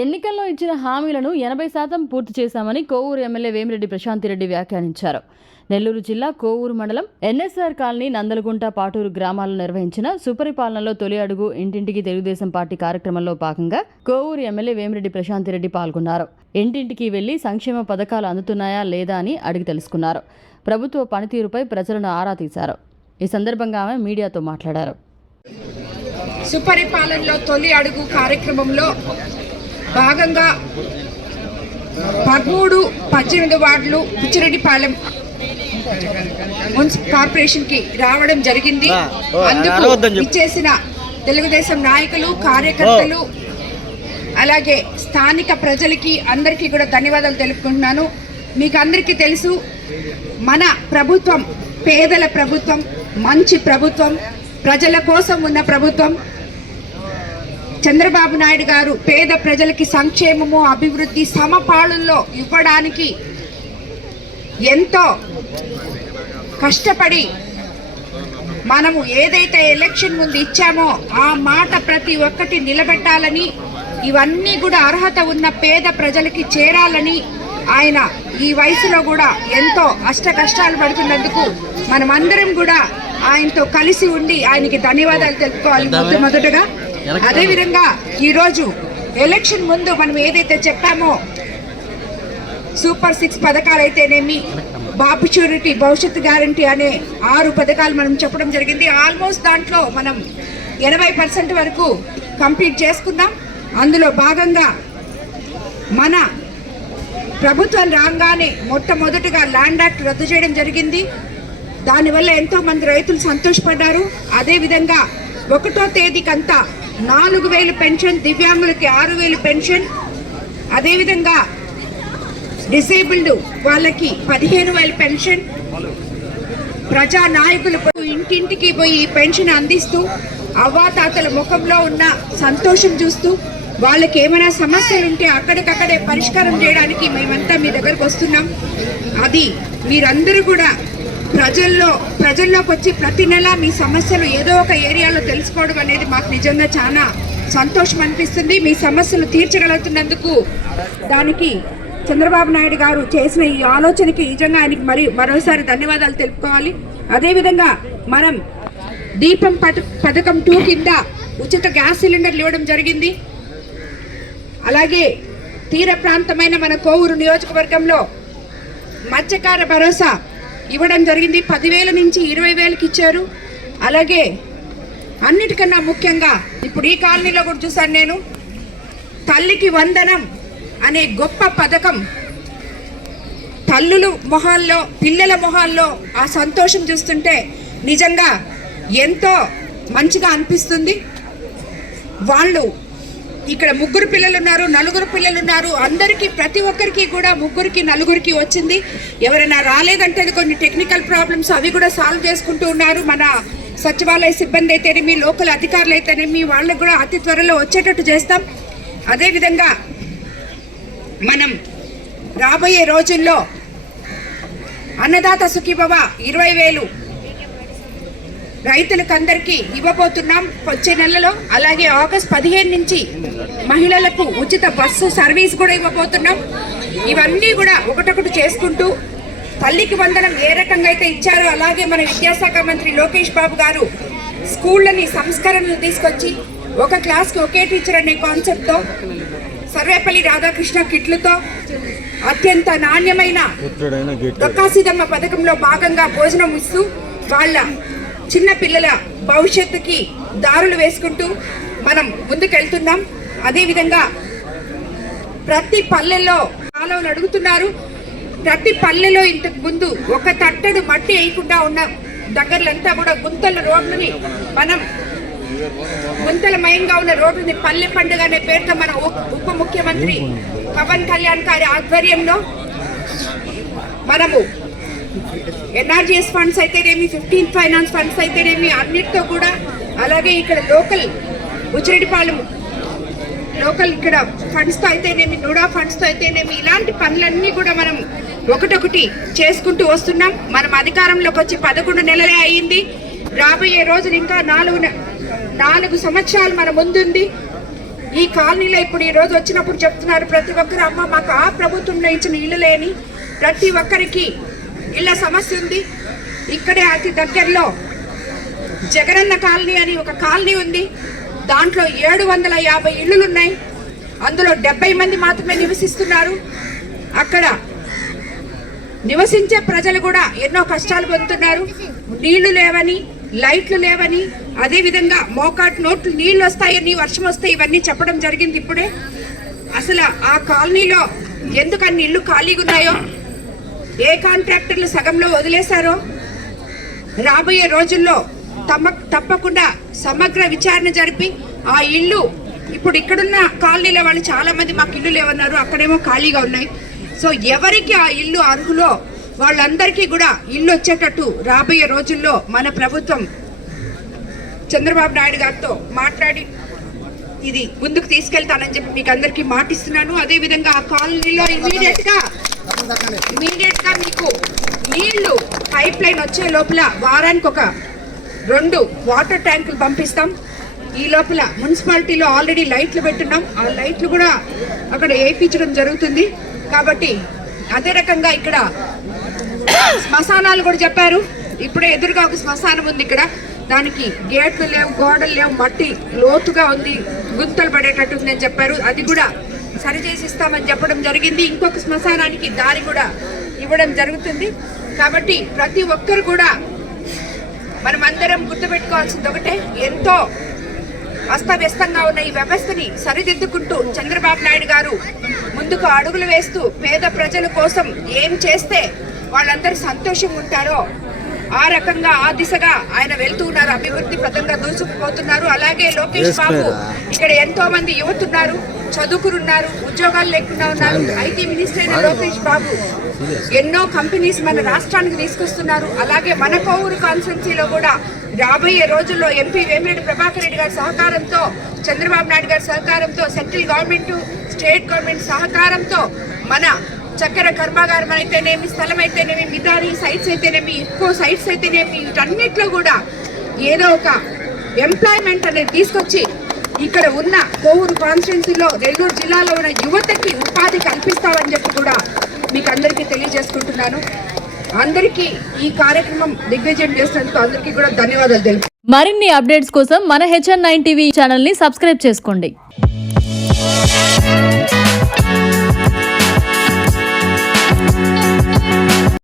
ఎన్నికల్లో ఇచ్చిన హామీలను 80% పూర్తి చేశామని కోవూరు ఎమ్మెల్యే వేమిరెడ్డి ప్రశాంతిరెడ్డి వ్యాఖ్యానించారు. నెల్లూరు జిల్లా కోవూరు మండలం ఎన్ఎస్ఆర్ కాలనీ, నందలగుంట, పాటూరు గ్రామాల్లో నిర్వహించిన సుపరిపాలనలో తొలి అడుగు ఇంటింటికి తెలుగుదేశం పార్టీ కార్యక్రమంలో భాగంగా కోవూరు ఎమ్మెల్యే వేమిరెడ్డి ప్రశాంతిరెడ్డి పాల్గొన్నారు. ఇంటింటికి వెళ్లి సంక్షేమ పథకాలు అందుతున్నాయా లేదా అని అడిగి తెలుసుకున్నారు. ప్రభుత్వ పనితీరుపై ప్రజలను ఆరా తీశారు. ఈ సందర్భంగా ఆమె మీడియాతో మాట్లాడారు. సుపరిపాలనలో తొలి అడుగు కార్యక్రమంలో భాగంగా 13-18 వార్డులు బుచ్చిరెడ్డిపాలెం మున్సిపల్ కార్పొరేషన్ కి రావడం జరిగింది. అందుకు ఇచ్చేసిన తెలుగుదేశం నాయకులు, కార్యకర్తలు, అలాగే స్థానిక ప్రజలకి అందరికీ కూడా ధన్యవాదాలు తెలుపుకుంటున్నాను. మీకు అందరికీ తెలుసు, మన ప్రభుత్వం పేదల ప్రభుత్వం, మంచి ప్రభుత్వం, ప్రజల కోసం ఉన్న ప్రభుత్వం. చంద్రబాబు నాయుడు గారు పేద ప్రజలకి సంక్షేమము, అభివృద్ధి సమపాళుల్లో ఇవ్వడానికి ఎంతో కష్టపడి మనము ఏదైతే ఎలక్షన్ ముందు ఇచ్చామో ఆ మాట ప్రతి ఒక్కటి నిలబెట్టాలని, ఇవన్నీ కూడా అర్హత ఉన్న పేద ప్రజలకి చేరాలని ఆయన ఈ వయసులో కూడా ఎంతో కష్టాలు పడుతున్నందుకు మనమందరం కూడా ఆయనతో కలిసి ఉండి ఆయనకి ధన్యవాదాలు తెలుపుకోవాలి మొదటగా. అదేవిధంగా ఈరోజు ఎలక్షన్ ముందు మనం ఏదైతే చెప్పామో సూపర్ 6 పథకాలు అయితేనేమి, బాబు షూరిటీ, భవిష్యత్తు గ్యారంటీ అనే 6 పథకాలు మనం చెప్పడం జరిగింది. ఆల్మోస్ట్ దాంట్లో మనం 80% వరకు కంప్లీట్ చేసుకున్నాం. అందులో భాగంగా మన ప్రభుత్వం రాగానే మొట్టమొదటిగా ల్యాండ్ యాక్ట్ రద్దు చేయడం జరిగింది. దానివల్ల ఎంతో మంది రైతులు సంతోషపడ్డారు. అదేవిధంగా 1వ తేదీకంతా 4000 పెన్షన్, దివ్యాంగులకి 6000 పెన్షన్, అదేవిధంగా డిసేబుల్డ్ వాళ్ళకి 15000 పెన్షన్. ప్రజా నాయకులు ఇంటింటికి పోయి ఈ పెన్షన్ అందిస్తూ అవ్వాతాతల ముఖంలో ఉన్న సంతోషం చూస్తూ వాళ్ళకి ఏమైనా సమస్యలు ఉంటే అక్కడికక్కడే పరిష్కారం చేయడానికి మేమంతా మీ దగ్గరకు వస్తున్నాం. అది మీరందరూ కూడా ప్రజల్లోకి వచ్చి ప్రతి నెల మీ సమస్యలు ఏదో ఒక ఏరియాలో తెలుసుకోవడం అనేది మాకు నిజంగా చాలా సంతోషం అనిపిస్తుంది. మీ సమస్యలు తీర్చగలుగుతున్నందుకు దానికి చంద్రబాబు నాయుడు గారు చేసిన ఈ ఆలోచనకి నిజంగా ఆయనకి మరోసారి ధన్యవాదాలు తెలుపుకోవాలి. అదేవిధంగా మనం దీపం పథకం 2 కింద ఉచిత గ్యాస్ సిలిండర్లు ఇవ్వడం జరిగింది. అలాగే తీర ప్రాంతమైన మన కోవూరు నియోజకవర్గంలో మత్స్యకార భరోసా ఇవ్వడం జరిగింది. 10,000 నుంచి 20,000కి ఇచ్చారు. అలాగే అన్నిటికన్నా ముఖ్యంగా ఇప్పుడు ఈ కాలనీలో కూడా చూసాను నేను, తల్లికి వందనం అనే గొప్ప పథకం. తల్లుల మొహాల్లో, పిల్లల మొహాల్లో ఆ సంతోషం చూస్తుంటే నిజంగా ఎంతో మంచిగా అనిపిస్తుంది. వాళ్ళు ఇక్కడ 3 పిల్లలు ఉన్నారు, 4 పిల్లలు ఉన్నారు. అందరికీ ప్రతి ఒక్కరికి కూడా 3కి 4కి వచ్చింది. ఎవరైనా రాలేదంటే కొన్ని టెక్నికల్ ప్రాబ్లమ్స్ అవి కూడా సాల్వ్ చేసుకుంటూ ఉన్నారు. మన సచివాలయ సిబ్బంది అయితేనేమి, లోకల్ అధికారులు అయితేనేమి వాళ్ళకు కూడా అతి త్వరలో వచ్చేటట్టు చేస్తాం. అదేవిధంగా మనం రాబోయే రోజుల్లో అన్నదాత సుఖీభవ 20,000 రైతులకు అందరికీ ఇవ్వబోతున్నాం వచ్చే నెలలో. అలాగే ఆగస్టు 15 నుంచి మహిళలకు ఉచిత బస్సు సర్వీస్ కూడా ఇవ్వబోతున్నాం. ఇవన్నీ కూడా ఒకటొకటి చేసుకుంటూ తల్లికి వందనం ఏ రకంగా అయితే ఇచ్చారో అలాగే మన విద్యాశాఖ మంత్రి లోకేష్ బాబు గారు స్కూళ్ళని సంస్కరణలు తీసుకొచ్చి ఒక క్లాస్కి ఒకే టీచర్ అనే కాన్సెప్ట్తో సర్వేపల్లి రాధాకృష్ణ కిట్లతో అత్యంత నాణ్యమైన దొక్కాసిదమ్మ పథకంలో భాగంగా భోజనం ఇస్తూ వాళ్ళ చిన్న పిల్లల భవిష్యత్తుకి దారులు వేసుకుంటూ మనం ముందుకెళ్తున్నాం. అదేవిధంగా ప్రతి పల్లెల్లో కాలువలు అడుగుతున్నారు. ప్రతి పల్లెలో ఇంతకు ముందు ఒక తట్టడు మట్టి వేయకుండా ఉన్న దగ్గరలంతా కూడా గుంతల రోడ్లని, మనం గుంతలమయంగా ఉన్న రోడ్లని పల్లె పండుగ అనే పేరుతో మన ఉప ముఖ్యమంత్రి పవన్ కళ్యాణ్ గారి ఆధ్వర్యంలో మనము ఎన్ఆర్జీఎస్ ఫండ్స్ అయితేనేమి, 15th ఫైనాన్స్ ఫండ్స్ అయితేనేమి అన్నిటితో కూడా, అలాగే ఇక్కడ లోకల్ బుచ్చిరెడ్డిపాలెం లోకల్ ఇక్కడ ఫండ్స్తో అయితేనేమి, నూడా ఫండ్స్తో అయితేనేమి ఇలాంటి పనులన్నీ కూడా మనం ఒకటొకటి చేసుకుంటూ వస్తున్నాం. మనం అధికారంలోకి వచ్చి 11 నెలలే అయ్యింది. రాబోయే రోజులు ఇంకా 4 సంవత్సరాలు మన ముందుంది. ఈ కాలనీలో ఇప్పుడు ఈ రోజు వచ్చినప్పుడు చెప్తున్నారు ప్రతి ఒక్కరు, అమ్మ మాకు ఆ ప్రభుత్వంలో ఇచ్చిన ఇల్లు లేని ప్రతి ఒక్కరికి ఇళ్ళ సమస్య ఉంది. ఇక్కడే అతి దగ్గరలో జగనన్న కాలనీ అని ఒక కాలనీ ఉంది. దాంట్లో 750 ఇళ్ళు ఉన్నాయి. అందులో 70 మంది మాత్రమే నివసిస్తున్నారు. అక్కడ నివసించే ప్రజలు కూడా ఎన్నో కష్టాలు పొందుతున్నారు. నీళ్లు లేవని, లైట్లు లేవని, అదేవిధంగా మోకాటు నోట్లు నీళ్లు వస్తాయని, వర్షం వస్తాయి, ఇవన్నీ చెప్పడం జరిగింది ఇప్పుడే. అసలు ఆ కాలనీలో ఎందుకన్ని ఇళ్ళు ఖాళీగా ఉన్నాయో, ఏ కాంట్రాక్టర్లు సగంలో వదిలేశారో రాబోయే రోజుల్లో తప్పకుండా సమగ్ర విచారణ జరిపి ఆ ఇల్లు, ఇప్పుడు ఇక్కడున్న కాలనీలో వాళ్ళు చాలా మంది మాకు ఇల్లు లేవన్నారు, అక్కడేమో ఖాళీగా ఉన్నాయి. సో ఎవరికి ఆ ఇల్లు అర్హులో వాళ్ళందరికీ కూడా ఇల్లు వచ్చేటట్టు రాబోయే రోజుల్లో మన ప్రభుత్వం చంద్రబాబు నాయుడు గారితో మాట్లాడి ఇది ముందుకు తీసుకెళ్తానని చెప్పి మీకు అందరికీ మాటిస్తున్నాను. అదేవిధంగా ఆ కాలనీలో ఇమీడియట్ గా మీకు నీళ్లు పైప్ లైన్ వచ్చే లోపల వారానికి ఒక 2 వాటర్ ట్యాంకులు పంపిస్తాం. ఈ లోపల మున్సిపాలిటీలో ఆల్రెడీ లైట్లు పెట్టున్నాం, ఆ లైట్లు కూడా అక్కడ వేయించడం జరుగుతుంది. కాబట్టి అదే రకంగా ఇక్కడ శ్మశానాలు కూడా చెప్పారు. ఇప్పుడే ఎదురుగా ఒక శ్మశానం ఉంది, ఇక్కడ దానికి గేట్లు లేవు, గోడలు లేవు, మట్టి లోతుగా ఉంది, గుంతలు పడేటట్టు ఉందని చెప్పారు. అది కూడా సరిచేసి ఇస్తామని చెప్పడం జరిగింది. ఇంకొక శ్మశానానికి దారి కూడా ఇవ్వడం జరుగుతుంది. కాబట్టి ప్రతి ఒక్కరు కూడా మనమందరం గుర్తుపెట్టుకోవాల్సింది ఒకటే, ఎంతో అస్తవ్యస్తంగా ఉన్న ఈ వ్యవస్థని సరిదిద్దుకుంటూ చంద్రబాబు నాయుడు గారు ముందుకు అడుగులు వేస్తూ పేద ప్రజల కోసం ఏం చేస్తే వాళ్ళందరూ సంతోషంగా ఉంటారో ఆ రకంగా ఆ దిశగా ఆయన వెళ్తూ ఉన్నారు, అభివృద్ధి పథంగా దూసుకుపోతున్నారు. అలాగే లోకేష్ బాబు ఇక్కడ ఎంతో మంది యువతున్నారు, చదువుకున్నారు, ఉద్యోగాలు లేకుండా ఉన్నారు. ఐటీ మినిస్టర్ అయిన లోకేష్ బాబు ఎన్నో కంపెనీస్ మన రాష్ట్రానికి తీసుకొస్తున్నారు. అలాగే మన కోవూరు కాన్స్టిట్యున్సీలో కూడా రాబోయే రోజుల్లో ఎంపీ వేమిరెడ్డి ప్రభాకర్ రెడ్డి గారి సహకారంతో, చంద్రబాబు నాయుడు గారి సహకారంతో, సెంట్రల్ గవర్నమెంట్, స్టేట్ గవర్నమెంట్ సహకారంతో మన చక్కెర కర్మాగారం అయితేనేమి, స్థలం అయితేనేమి, మిగతాది సైట్స్ అయితేనేమి, ఎక్కువ సైట్స్ అయితేనేమి, వీటన్నిటిలో కూడా ఏదో ఒక ఎంప్లాయ్మెంట్ అనేది తీసుకొచ్చి ఇక్కడ ఉన్న కోవూరు కాన్స్టిట్యున్సీలో, నెల్లూరు జిల్లాలో ఉన్న యువతకి ఉపాధి కల్పిస్తామని చెప్పి కూడా మీకు అందరికీ తెలియజేసుకుంటున్నాను. అందరికీ ఈ కార్యక్రమం దిగ్విజయం చేసినందుకు అందరికీ కూడా ధన్యవాదాలు తెలుపు. మరిన్ని అప్డేట్స్ కోసం మన HN9 టీవీ ఛానల్ ని సబ్స్క్రైబ్ చేసుకోండి.